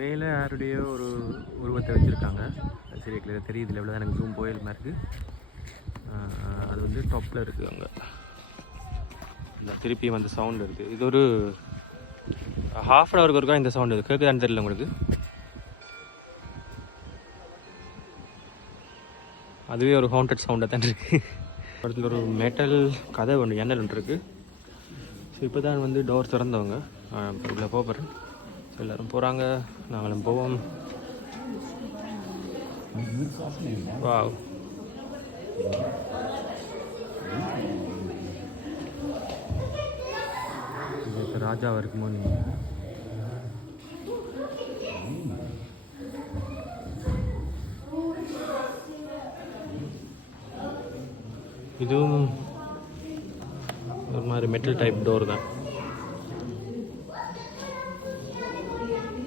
மேலே யாருடைய ஒரு உருவத்தை வச்சுருக்காங்க. சரி கிளியர் தெரியுது இல்லை, இவ்வளோ எனக்கு ஜூம் போயில் மாதிரி இருக்குது. அது வந்து டாப்பில் இருக்குது அங்கே. திருப்பியும் அந்த சவுண்ட் இருக்குது. இது ஒரு ஹாஃப் அன் ஹவருக்கு இருக்கா இந்த சவுண்டு கேட்குதான்னு தெரியல உங்களுக்கு. அதுவே ஒரு ஹாண்டட் சவுண்டாக தான் இருக்குது. படத்தில் ஒரு மெட்டல் கதை ஒன்று எண்ணல் ஒன்று இருக்குது. ஸோ இப்போ தான் வந்து டோர் திறந்தவங்க உள்ளே போகிறேன். ஸோ எல்லோரும் போகிறாங்க, நாங்களும் போவோம். வாவ், இப்போ ராஜாவாக இருக்குமோ நீங்கள். இதுவும் ஒரு மாதிரி மெட்டல் டைப் டோர் தான்.